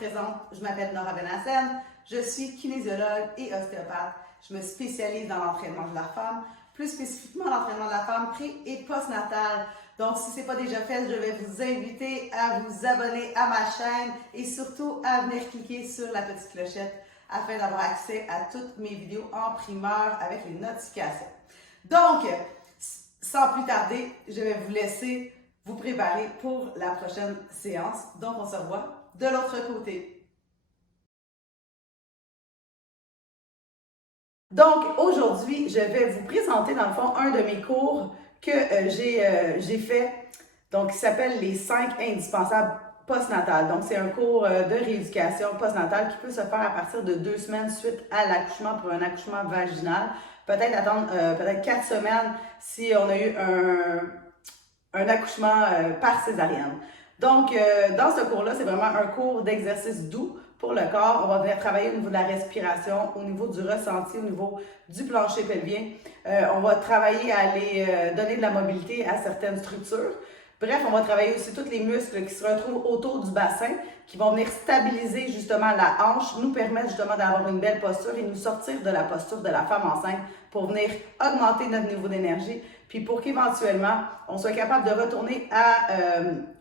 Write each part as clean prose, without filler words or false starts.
présente, je m'appelle Nora Benassène, je suis kinésiologue et ostéopathe. Je me spécialise dans l'entraînement de la femme, plus spécifiquement l'entraînement de la femme pré- et postnatal. Donc, si ce n'est pas déjà fait, je vais vous inviter à vous abonner à ma chaîne et surtout à venir cliquer sur la petite clochette afin d'avoir accès à toutes mes vidéos en primeur avec les notifications. Donc, sans plus tarder, je vais vous laisser vous préparer pour la prochaine séance. Donc, on se revoit de l'autre côté. Donc, aujourd'hui, je vais vous présenter, dans le fond, un de mes cours que j'ai fait, donc qui s'appelle les 5 indispensables postnatales. Donc, c'est un cours de rééducation postnatale qui peut se faire à partir de 2 semaines suite à l'accouchement pour un accouchement vaginal. Peut-être attendre peut-être 4 semaines si on a eu un accouchement par césarienne. Donc, dans ce cours-là, c'est vraiment un cours d'exercice doux pour le corps. On va venir travailler au niveau de la respiration, au niveau du ressenti, au niveau du plancher pelvien. On va travailler à aller donner de la mobilité à certaines structures. Bref, on va travailler aussi tous les muscles qui se retrouvent autour du bassin, qui vont venir stabiliser justement la hanche, nous permettre justement d'avoir une belle posture et nous sortir de la posture de la femme enceinte pour venir augmenter notre niveau d'énergie, puis pour qu'éventuellement, on soit capable de retourner à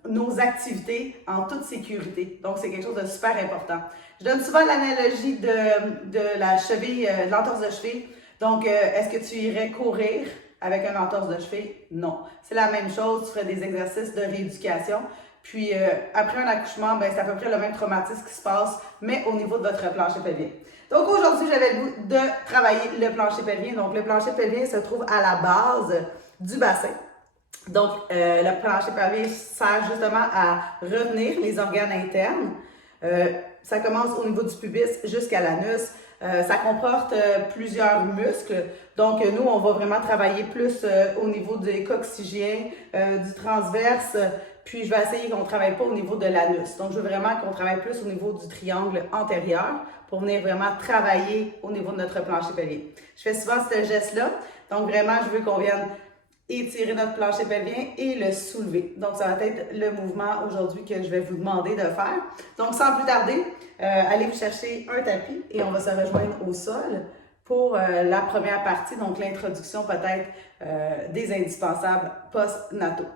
nos activités en toute sécurité. Donc, c'est quelque chose de super important. Je donne souvent l'analogie de la cheville, l'entorse de cheville. Donc, est-ce que tu irais courir avec un entorse de cheville? Non. C'est la même chose, tu ferais des exercices de rééducation. Puis, après un accouchement, ben, c'est à peu près le même traumatisme qui se passe, mais au niveau de votre plancher pelvien. Donc, aujourd'hui, j'avais le goût de travailler le plancher pelvien. Donc, le plancher pelvien se trouve à la base du bassin. Donc, le plancher pelvien sert justement à retenir les organes internes. Ça commence au niveau du pubis jusqu'à l'anus. Ça comporte plusieurs muscles. Donc, nous, on va vraiment travailler plus au niveau des coccygiens, du transverse. Puis, je vais essayer qu'on ne travaille pas au niveau de l'anus. Donc, je veux vraiment qu'on travaille plus au niveau du triangle antérieur pour venir vraiment travailler au niveau de notre plancher pelvien. Je fais souvent ce geste-là. Donc, vraiment, je veux qu'on vienne étirer notre plancher pelvien et le soulever. Donc, ça va être le mouvement aujourd'hui que je vais vous demander de faire. Donc, sans plus tarder, allez vous chercher un tapis et on va se rejoindre au sol pour la première partie, donc l'introduction peut-être des indispensables post-nataux.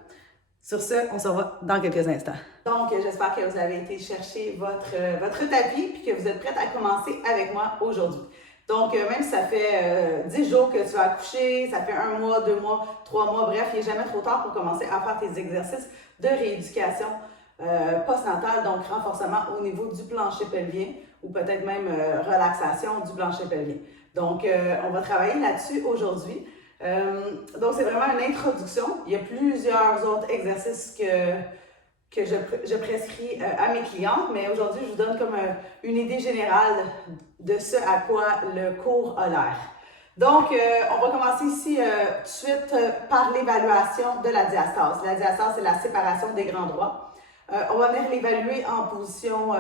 Sur ce, on se revoit dans quelques instants. Donc, j'espère que vous avez été chercher votre tapis et que vous êtes prête à commencer avec moi aujourd'hui. Donc, même si ça fait 10 jours que tu as accouché, ça fait 1 mois, 2 mois, 3 mois, bref, il n'est jamais trop tard pour commencer à faire tes exercices de rééducation postnatale, donc renforcement au niveau du plancher pelvien ou peut-être même relaxation du plancher pelvien. Donc, on va travailler là-dessus aujourd'hui. Donc, c'est vraiment une introduction. Il y a plusieurs autres exercices que je prescris à mes clientes, mais aujourd'hui, je vous donne comme une idée générale de ce à quoi le cours a l'air. Donc, on va commencer ici tout de suite par l'évaluation de la diastase. La diastase, c'est la séparation des grands droits. On va venir l'évaluer en position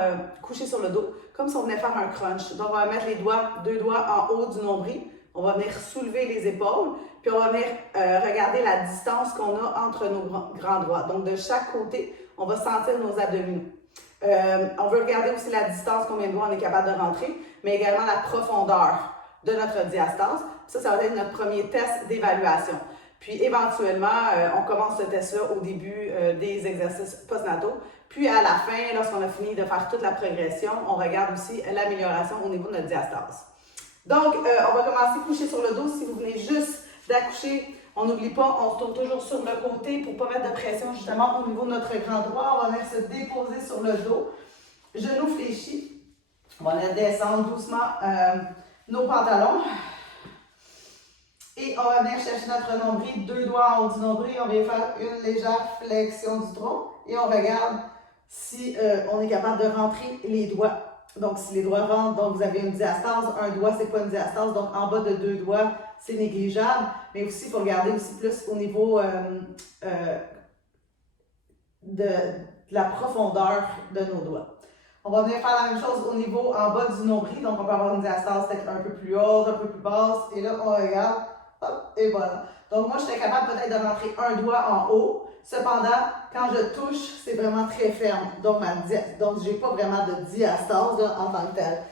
couchée sur le dos, comme si on venait faire un crunch. Donc, on va mettre les doigts, 2 doigts en haut du nombril. On va venir soulever les épaules, puis on va venir regarder la distance qu'on a entre nos grands droits. Donc, de chaque côté, on va sentir nos abdominaux. On veut regarder aussi la distance, combien de doigts on est capable de rentrer, mais également la profondeur de notre diastase. Ça va être notre premier test d'évaluation. Puis, éventuellement, on commence ce test-là au début des exercices postnataux. Puis, à la fin, lorsqu'on a fini de faire toute la progression, on regarde aussi l'amélioration au niveau de notre diastase. Donc, on va commencer couché sur le dos. Si vous venez juste d'accoucher, on n'oublie pas, on se tourne toujours sur le côté pour ne pas mettre de pression justement au niveau de notre grand droit. On va venir se déposer sur le dos, genoux fléchis. On va venir descendre doucement nos pantalons. Et on va venir chercher notre nombril, 2 doigts en haut du nombril. On vient faire une légère flexion du tronc et on regarde si on est capable de rentrer les doigts. Donc, si les doigts rentrent, donc vous avez une diastase, un doigt, c'est pas une diastase, donc en bas de 2 doigts, c'est négligeable. Mais aussi, il faut regarder aussi plus au niveau de la profondeur de nos doigts. On va venir faire la même chose au niveau en bas du nombril, donc on peut avoir une diastase peut-être un peu plus haute, un peu plus basse, et là, on regarde, hop, et voilà. Donc, moi, je serais capable peut-être de rentrer un doigt en haut. Cependant, quand je touche, c'est vraiment très ferme. Donc, je n'ai pas vraiment de diastase là, en tant que tel.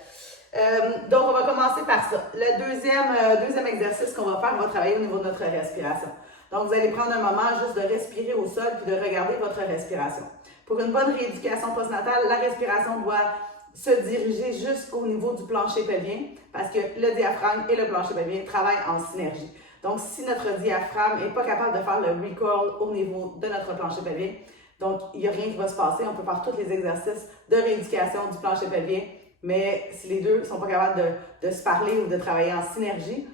Donc, on va commencer par ça. Le deuxième exercice qu'on va faire, on va travailler au niveau de notre respiration. Donc, vous allez prendre un moment juste de respirer au sol puis de regarder votre respiration. Pour une bonne rééducation postnatale, la respiration doit se diriger jusqu'au niveau du plancher pelvien parce que le diaphragme et le plancher pelvien travaillent en synergie. Donc, si notre diaphragme n'est pas capable de faire le recoil au niveau de notre plancher pelvien, donc il n'y a rien qui va se passer. On peut faire tous les exercices de rééducation du plancher pelvien, mais si les deux ne sont pas capables de se parler ou de travailler en synergie,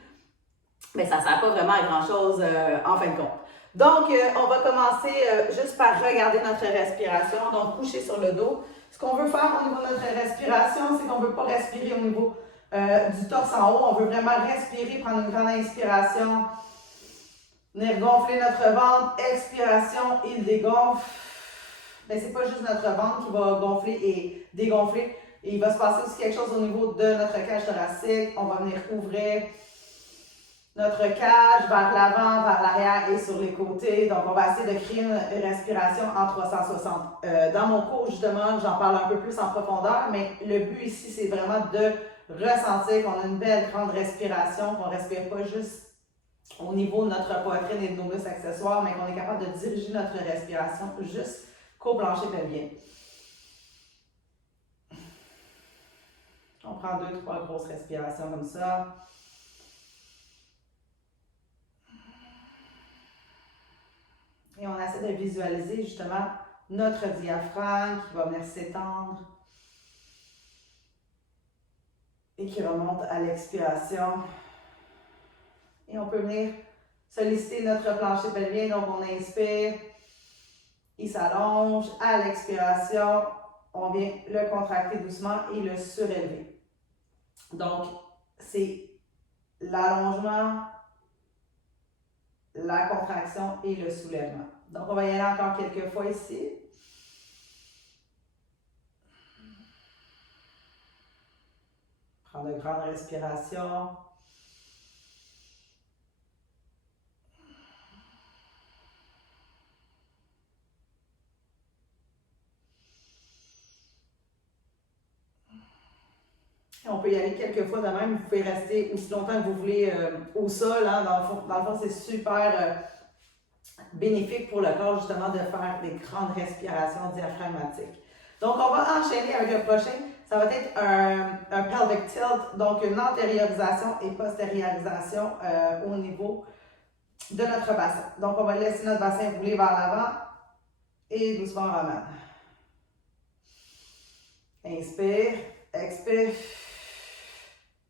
mais ça ne sert pas vraiment à grand-chose en fin de compte. Donc, on va commencer juste par regarder notre respiration. Donc, coucher sur le dos. Ce qu'on veut faire au niveau de notre respiration, c'est qu'on ne veut pas respirer au niveau du torse en haut. On veut vraiment respirer, prendre une grande inspiration, venir gonfler notre ventre. Expiration, il dégonfle. Mais ce n'est pas juste notre ventre qui va gonfler et dégonfler. Et il va se passer aussi quelque chose au niveau de notre cage thoracique. On va venir ouvrir notre cage vers l'avant, vers l'arrière et sur les côtés. Donc, on va essayer de créer une respiration en 360. Dans mon cours, justement, j'en parle un peu plus en profondeur, mais le but ici, c'est vraiment de ressentir qu'on a une belle grande respiration, qu'on ne respire pas juste au niveau de notre poitrine et de nos muscles accessoires, mais qu'on est capable de diriger notre respiration jusqu'au plancher pelvien. On prend 2-3 grosses respirations comme ça. Et on essaie de visualiser justement notre diaphragme qui va venir s'étendre et qui remonte à l'expiration. Et on peut venir solliciter notre plancher pelvien. Donc, on inspire, il s'allonge. À l'expiration, on vient le contracter doucement et le surélever. Donc, c'est l'allongement, la contraction et le soulèvement. Donc, on va y aller encore quelques fois ici. Prendre de grandes respirations. Et on peut y aller quelques fois de même. Vous pouvez rester aussi longtemps que vous voulez au sol. Hein. Dans le fond, c'est super bénéfique pour le corps justement de faire des grandes respirations diaphragmatiques. Donc, on va enchaîner avec le prochain. Ça va être un pelvic tilt, donc une antériorisation et postériorisation au niveau de notre bassin. Donc, on va laisser notre bassin rouler vers l'avant et doucement on ramène. Inspire, expire.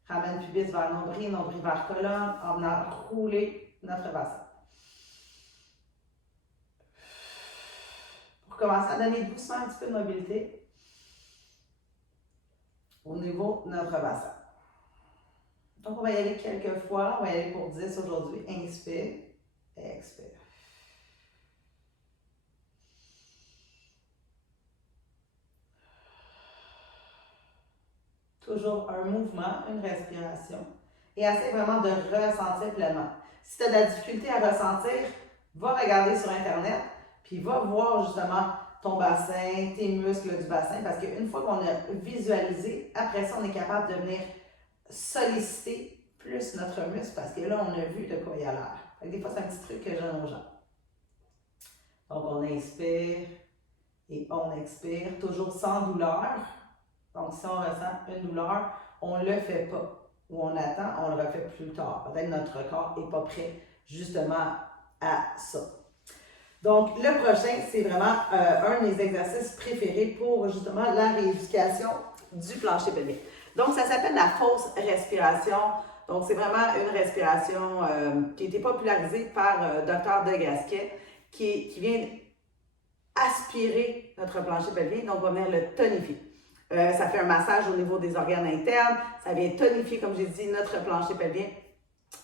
Ramène pubis vers nombril, nombril vers colonne, en venant rouler notre bassin. Pour commencer à donner doucement un petit peu de mobilité au niveau de notre bassin. Donc, on va y aller quelques fois. On va y aller pour 10 aujourd'hui. Inspire, expire. Toujours un mouvement, une respiration. Et essaie vraiment de ressentir pleinement. Si tu as de la difficulté à ressentir, va regarder sur Internet, puis va voir justement ton bassin, tes muscles du bassin, parce qu'une fois qu'on a visualisé, après ça, on est capable de venir solliciter plus notre muscle, parce que là, on a vu de quoi il a l'air. Des fois, c'est un petit truc que je donne aux gens. Donc, on inspire et on expire, toujours sans douleur. Donc, si on ressent une douleur, on ne le fait pas. Ou on attend, on le refait plus tard. Peut-être que notre corps n'est pas prêt justement à ça. Donc, le prochain, c'est vraiment un des exercices préférés pour justement la rééducation du plancher pelvien. Donc, ça s'appelle la fausse respiration. Donc, c'est vraiment une respiration qui a été popularisée par Dr. De Gasquet, qui vient aspirer notre plancher pelvien, donc on va venir le tonifier. Ça fait un massage au niveau des organes internes, ça vient tonifier, comme j'ai dit, notre plancher pelvien.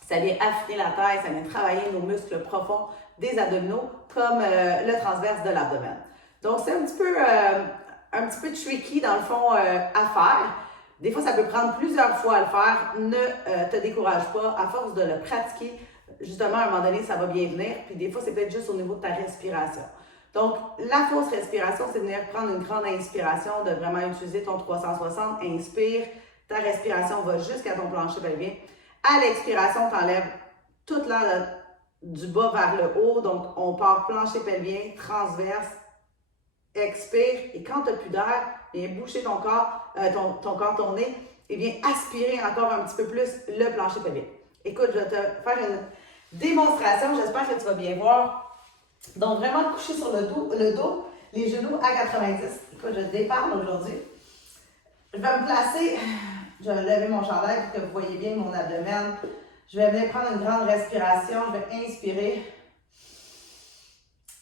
Ça vient affiner la taille, ça vient travailler nos muscles profonds des abdominaux, comme le transverse de l'abdomen. Donc, c'est un petit peu tricky, dans le fond, à faire. Des fois, ça peut prendre plusieurs fois à le faire. Ne te décourage pas. À force de le pratiquer, justement, à un moment donné, ça va bien venir. Puis des fois, c'est peut-être juste au niveau de ta respiration. Donc, la fausse respiration, c'est de venir prendre une grande inspiration, de vraiment utiliser ton 360. Inspire, ta respiration va jusqu'à ton plancher pelvien. À l'expiration, tu enlèves toute l'air du bas vers le haut. Donc, on part plancher pelvien, transverse, expire. Et quand tu n'as plus d'air, viens boucher ton corps, ton nez, et viens aspirer encore un petit peu plus le plancher pelvien. Écoute, je vais te faire une démonstration. J'espère que tu vas bien voir. Donc, vraiment coucher sur le dos, les genoux à 90. Écoute, je déparle aujourd'hui. Je vais me placer, je vais lever mon chandail pour que vous voyez bien mon abdomen. Je vais venir prendre une grande respiration. Je vais inspirer.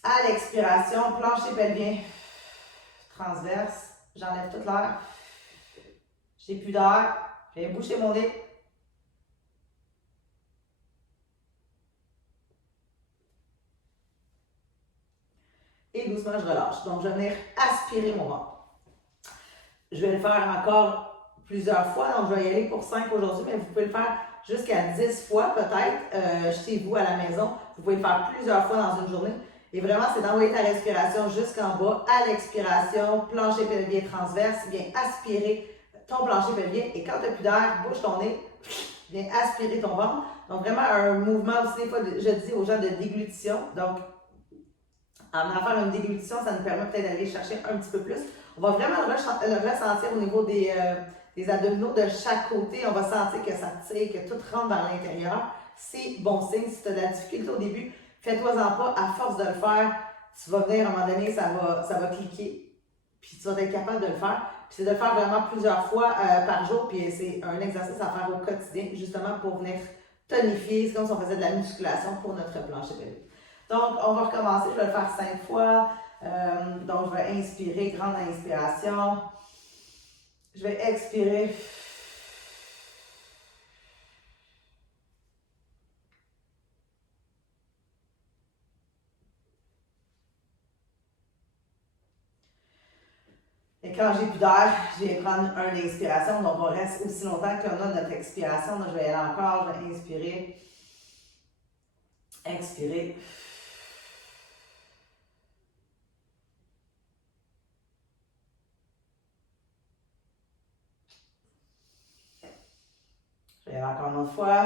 À l'expiration, plancher pelvien, transverse. J'enlève toute l'air. J'ai plus d'air. Je vais boucher mon nez. Et doucement, je relâche. Donc, je vais venir aspirer mon ventre. Je vais le faire encore plusieurs fois. Donc, je vais y aller pour 5 aujourd'hui, mais vous pouvez le faire jusqu'à 10 fois peut-être chez vous à la maison. Vous pouvez le faire plusieurs fois dans une journée. Et vraiment, c'est d'envoyer ta respiration jusqu'en bas. À l'expiration, plancher pelvien transverse. Viens aspirer ton plancher pelvien. Et quand tu n'as plus d'air, bouge ton nez. Viens aspirer ton ventre. Donc, vraiment un mouvement aussi, des fois, je dis aux gens de déglutition. Donc, en faire une déglutition, ça nous permet peut-être d'aller chercher un petit peu plus. On va vraiment le ressentir au niveau des abdominaux de chaque côté. On va sentir que ça tire, que tout rentre vers l'intérieur. C'est bon signe. Si tu as de la difficulté au début, fais-toi-en pas. À force de le faire, tu vas venir à un moment donné, ça va cliquer. Puis tu vas être capable de le faire. Puis c'est de le faire vraiment plusieurs fois par jour. Puis c'est un exercice à faire au quotidien, justement pour venir tonifier. C'est comme si on faisait de la musculation pour notre plancher pelvien. Donc, on va recommencer. Je vais le faire 5 fois. Donc, je vais inspirer, grande inspiration. Je vais expirer. Et quand j'ai plus d'air, je vais prendre une inspiration. Donc, on reste aussi longtemps qu'on a notre expiration. Donc, je vais y aller encore. Je vais inspirer. Expirer. Je vais y aller encore une autre fois.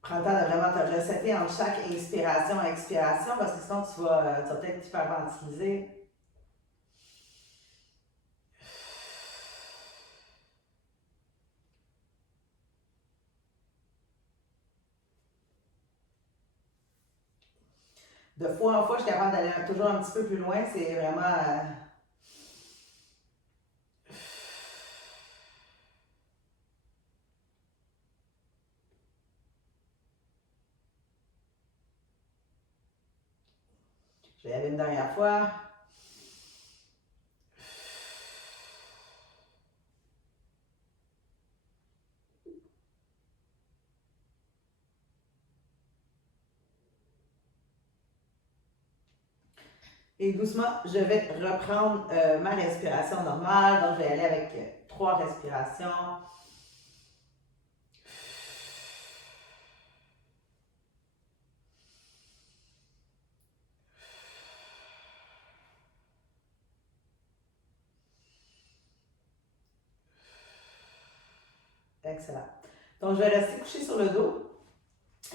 Prends le temps de vraiment te resetter entre chaque inspiration et expiration parce que sinon tu vas peut-être hyperventiliser. De fois en fois, je suis capable d'aller toujours un petit peu plus loin. C'est vraiment... Je vais y aller une dernière fois. Et doucement, je vais reprendre ma respiration normale. Donc, je vais aller avec 3 respirations. Excellent. Donc, je vais rester couché sur le dos.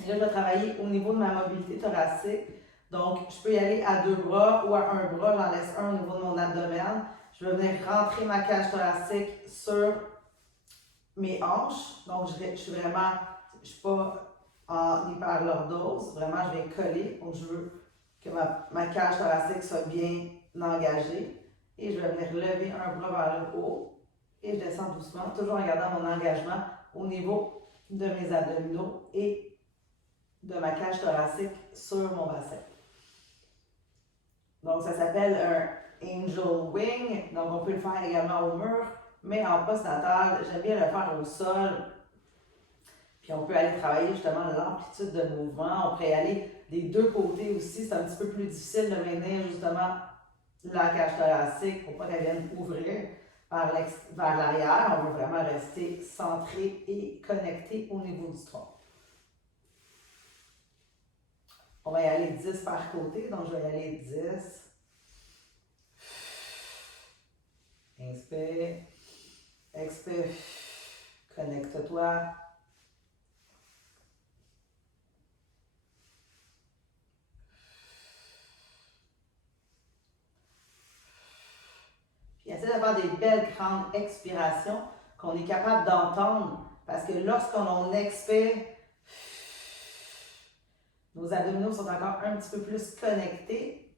Et là, je vais travailler au niveau de ma mobilité thoracique. Donc, je peux y aller à 2 bras ou à un bras. J'en laisse un au niveau de mon abdomen. Je vais venir rentrer ma cage thoracique sur mes hanches. Donc, je suis pas en hyperlordose. Vraiment, je vais coller. Donc, je veux que ma cage thoracique soit bien engagée. Et je vais venir lever un bras vers le haut. Et je descends doucement, toujours en gardant mon engagement au niveau de mes abdominaux et de ma cage thoracique sur mon bassin. Donc, ça s'appelle un Angel Wing. Donc, on peut le faire également au mur, mais en postnatal, j'aime bien le faire au sol. Puis, on peut aller travailler justement l'amplitude de mouvement. On pourrait aller des deux côtés aussi. C'est un petit peu plus difficile de maintenir justement la cage thoracique pour pas qu'elle vienne ouvrir vers l'arrière. On veut vraiment rester centré et connecté au niveau du tronc. On va y aller 10 par côté, donc je vais y aller 10. Inspire, expire, connecte-toi. Puis essaie de faire des belles grandes expirations qu'on est capable d'entendre parce que lorsqu'on expire, nos abdominaux sont encore un petit peu plus connectés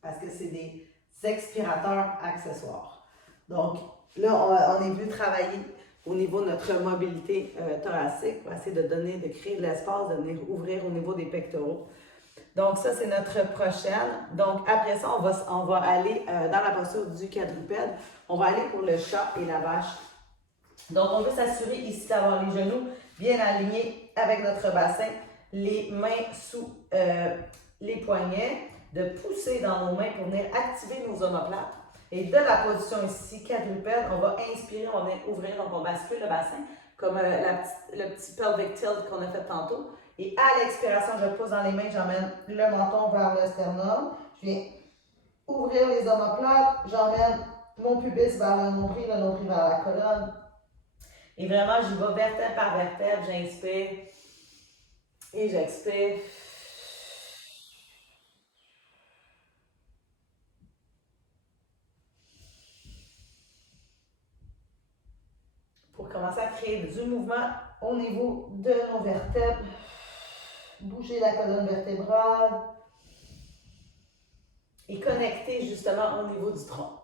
parce que c'est des expirateurs accessoires. Donc là, on est venu travailler au niveau de notre mobilité thoracique pour essayer de créer de l'espace, de venir ouvrir au niveau des pectoraux. Donc ça, c'est notre prochaine. Donc après ça, on va aller dans la posture du quadrupède. On va aller pour le chat et la vache. Donc on veut s'assurer ici d'avoir les genoux bien alignés avec notre bassin, les mains sous les poignets, de pousser dans nos mains pour venir activer nos omoplates. Et de la position ici, quadrupède, on va inspirer, on va venir ouvrir, donc on bascule le bassin, comme le petit pelvic tilt qu'on a fait tantôt. Et à l'expiration, je pousse dans les mains, j'emmène le menton vers le sternum. Je viens ouvrir les omoplates, j'emmène mon pubis vers le nombril vers la colonne. Et vraiment, j'y vais vertèbre par vertèbre, j'inspire et j'expire. Pour commencer à créer du mouvement au niveau de nos vertèbres. Bouger la colonne vertébrale et connecter justement au niveau du tronc.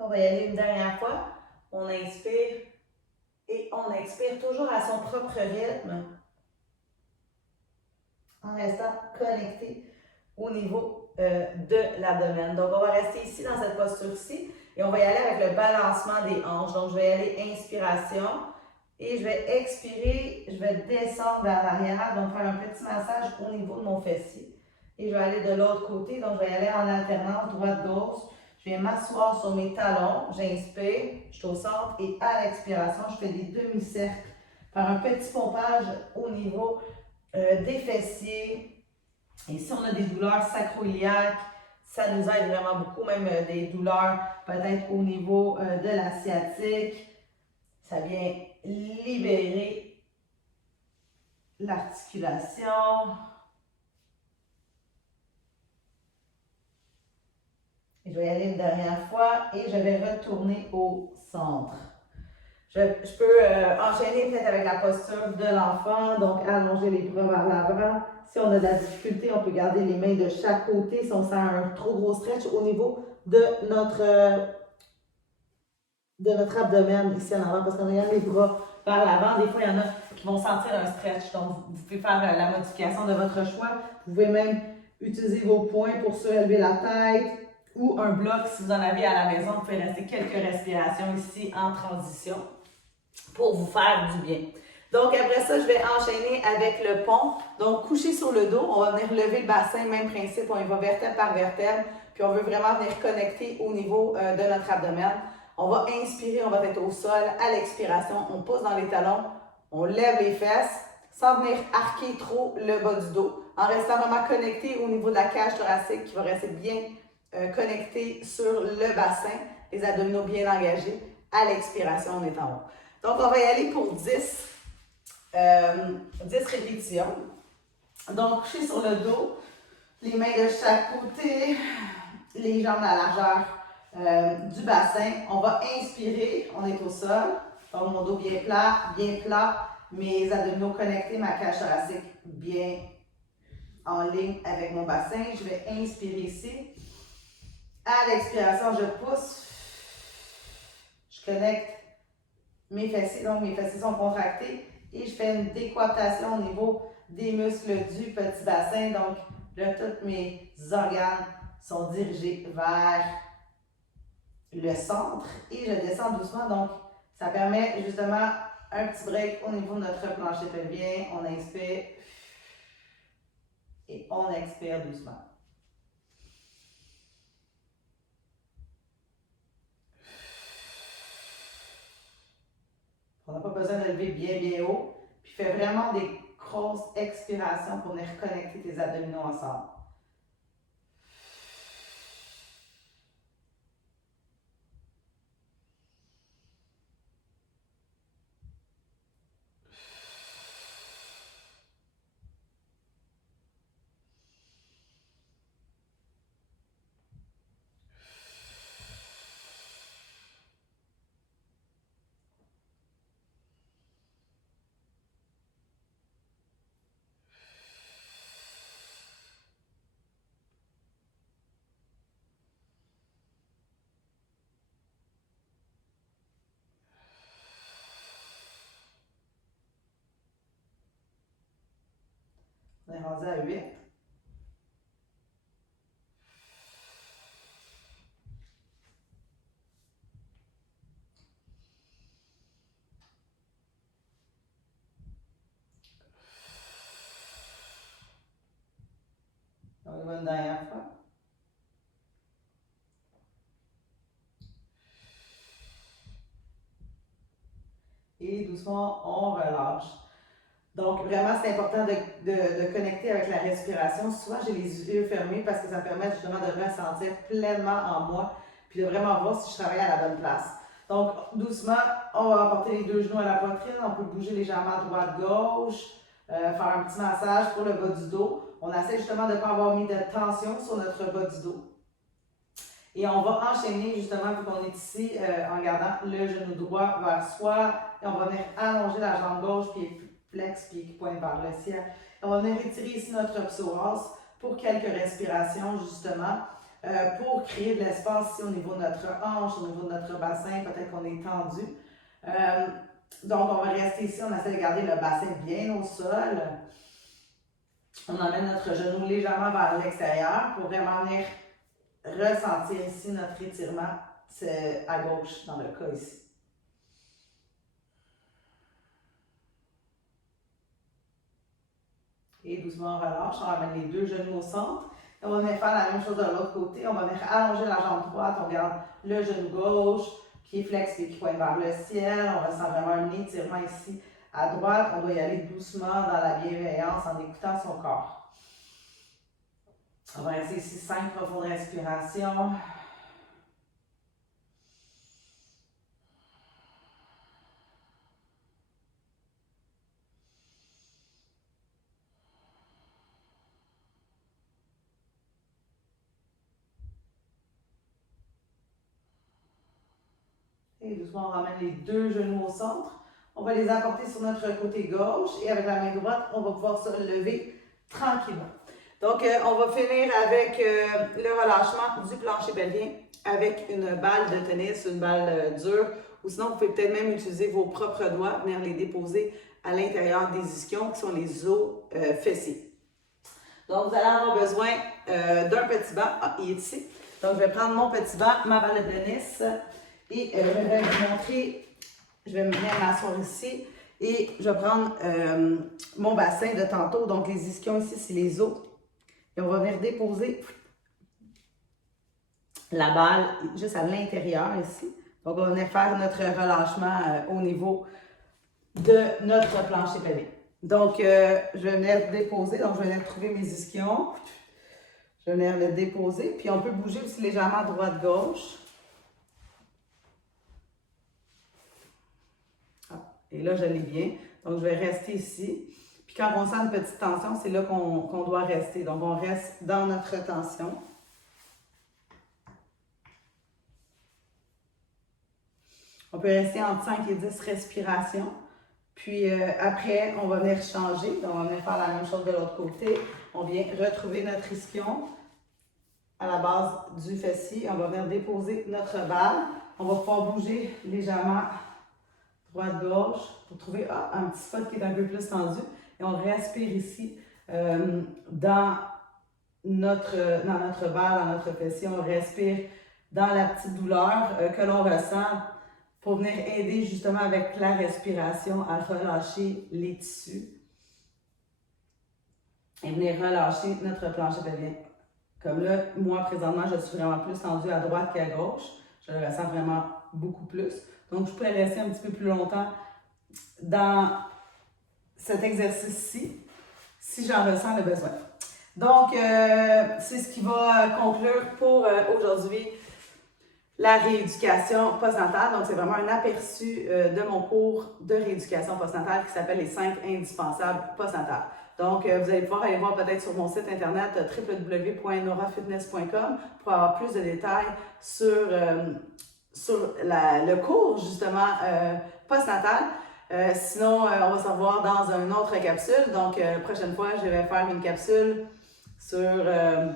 On va y aller une dernière fois. On inspire et on expire toujours à son propre rythme en restant connecté au niveau de l'abdomen. Donc, on va rester ici dans cette posture-ci et on va y aller avec le balancement des hanches. Donc, je vais y aller inspiration et je vais expirer, je vais descendre vers l'arrière, donc faire un petit massage au niveau de mon fessier. Et je vais aller de l'autre côté, donc je vais y aller en alternance droite-gauche. Je viens m'asseoir sur mes talons, j'inspire, je suis au centre et à l'expiration, je fais des demi-cercles. Faire un petit pompage au niveau des fessiers. Et si on a des douleurs sacro-iliaques, ça nous aide vraiment beaucoup, même des douleurs peut-être au niveau de la sciatique. Ça vient libérer l'articulation. Je vais y aller une dernière fois et je vais retourner au centre. Je peux enchaîner peut-être avec la posture de l'enfant, donc allonger les bras vers l'avant. Si on a de la difficulté, on peut garder les mains de chaque côté si on sent un trop gros stretch au niveau de notre abdomen ici en avant, parce qu'on regarde les bras vers l'avant. Des fois, il y en a qui vont sentir un stretch, donc vous pouvez faire la modification de votre choix. Vous pouvez même utiliser vos poings pour surélever la tête ou un bloc si vous en avez à la maison. Vous pouvez rester quelques respirations ici en transition pour vous faire du bien. Donc après ça, je vais enchaîner avec le pont. Donc couché sur le dos, on va venir lever le bassin, même principe, on y va vertèbre par vertèbre, puis on veut vraiment venir connecter au niveau de notre abdomen. On va inspirer, on va être au sol. À l'expiration, on pousse dans les talons, on lève les fesses sans venir arquer trop le bas du dos, en restant vraiment connecté au niveau de la cage thoracique qui va rester bien connecté sur le bassin, les abdominaux bien engagés. À l'expiration, on est en haut. Donc, on va y aller pour 10 répétitions. Donc, couché sur le dos, les mains de chaque côté, les jambes à la largeur du bassin. On va inspirer, on est au sol. Donc, mon dos bien plat, mes abdominaux connectés, ma cage thoracique bien en ligne avec mon bassin. Je vais inspirer ici. À l'expiration, je pousse. connecte mes fessiers, donc mes fessiers sont contractés et je fais une décoaptation au niveau des muscles du petit bassin. Donc là, tous mes organes sont dirigés vers le centre et je descends doucement. Donc, ça permet justement un petit break au niveau de notre plancher pelvien. On inspire et on expire doucement. On n'a pas besoin de lever bien haut. Puis fais vraiment des grosses expirations pour venir reconnecter tes abdominaux ensemble. On est rendu à 8. On y va une dernière fois. Et doucement, on relâche. Donc, vraiment, c'est important de connecter avec la respiration. Souvent, j'ai les yeux fermés parce que ça permet justement de ressentir pleinement en moi puis de vraiment voir si je travaille à la bonne place. Donc, doucement, on va apporter les deux genoux à la poitrine. On peut bouger légèrement à droite-gauche, faire un petit massage pour le bas du dos. On essaie justement de ne pas avoir mis de tension sur notre bas du dos. Et on va enchaîner justement, vu qu'on est ici, en gardant le genou droit vers soi. Et on va venir allonger la jambe gauche, pied flex, pied qui pointe vers le ciel. Et on va venir étirer ici notre psoas pour quelques respirations justement, pour créer de l'espace ici au niveau de notre hanche, au niveau de notre bassin. Peut-être qu'on est tendu. Donc, on va rester ici, on essaie de garder le bassin bien au sol. On emmène notre genou légèrement vers l'extérieur pour vraiment venir ressentir ici notre étirement à gauche dans le cas ici. Et doucement on relâche, on ramène les deux genoux au centre. Et on va venir faire la même chose de l'autre côté. On va venir allonger la jambe droite, on garde le genou gauche, pied flex, pied qui pointe vers le ciel. On ressent vraiment un étirement ici à droite. On doit y aller doucement dans la bienveillance en écoutant son corps. On va rester ici 5 profondes respirations. Et doucement, on ramène les deux genoux au centre. On va les apporter sur notre côté gauche et avec la main droite, on va pouvoir se lever tranquillement. Donc, on va finir avec le relâchement du plancher pelvien avec une balle de tennis, une balle dure, ou sinon, vous pouvez peut-être même utiliser vos propres doigts, venir les déposer à l'intérieur des ischions qui sont les os fessiers. Donc, vous allez avoir besoin d'un petit banc. Ah, il est ici. Donc, je vais prendre mon petit banc, ma balle de tennis et je vais vous montrer, je vais me venir m'asseoir ici et je vais prendre mon bassin de tantôt. Donc, les ischions ici, c'est les os. Et on va venir déposer la balle juste à l'intérieur ici. Donc, on va venir faire notre relâchement au niveau de notre plancher pelvien. Donc, je vais venir déposer. Donc, je vais venir trouver mes ischions. Je vais venir le déposer. Puis, on peut bouger aussi légèrement droite-gauche. Et là, je l'ai bien. Donc, je vais rester ici. Puis quand on sent une petite tension, c'est là qu'on doit rester. Donc, on reste dans notre tension. On peut rester entre 5 et 10 respirations. Puis après, on va venir changer. Donc, on va venir faire la même chose de l'autre côté. On vient retrouver notre ischion à la base du fessier. On va venir déposer notre balle. On va pouvoir bouger légèrement droite-gauche pour trouver un petit spot qui est un peu plus tendu. Et on respire ici dans notre barre, dans notre fessier. On respire dans la petite douleur que l'on ressent pour venir aider justement avec la respiration à relâcher les tissus et venir relâcher notre plancher pelvien. Comme là, moi présentement, je suis vraiment plus tendue à droite qu'à gauche. Je le ressens vraiment beaucoup plus. Donc, je pourrais rester un petit peu plus longtemps dans cet exercice-ci si j'en ressens le besoin. Donc, c'est ce qui va conclure pour aujourd'hui la rééducation postnatale. Donc, c'est vraiment un aperçu de mon cours de rééducation postnatale qui s'appelle les 5 indispensables postnatales. Donc, vous allez pouvoir aller voir peut-être sur mon site internet www.norafitness.com pour avoir plus de détails sur le cours, justement, postnatal. Sinon, on va se revoir dans une autre capsule. Donc, la prochaine fois, je vais faire une capsule sur un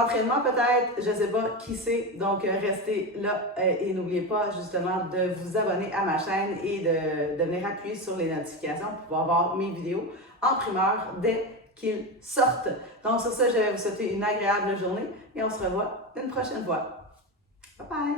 entraînement peut-être, je ne sais pas qui c'est. Donc, restez là et n'oubliez pas justement de vous abonner à ma chaîne et de venir appuyer sur les notifications pour pouvoir voir mes vidéos en primeur dès qu'ils sortent. Donc, sur ça, je vais vous souhaiter une agréable journée et on se revoit une prochaine fois. Bye bye!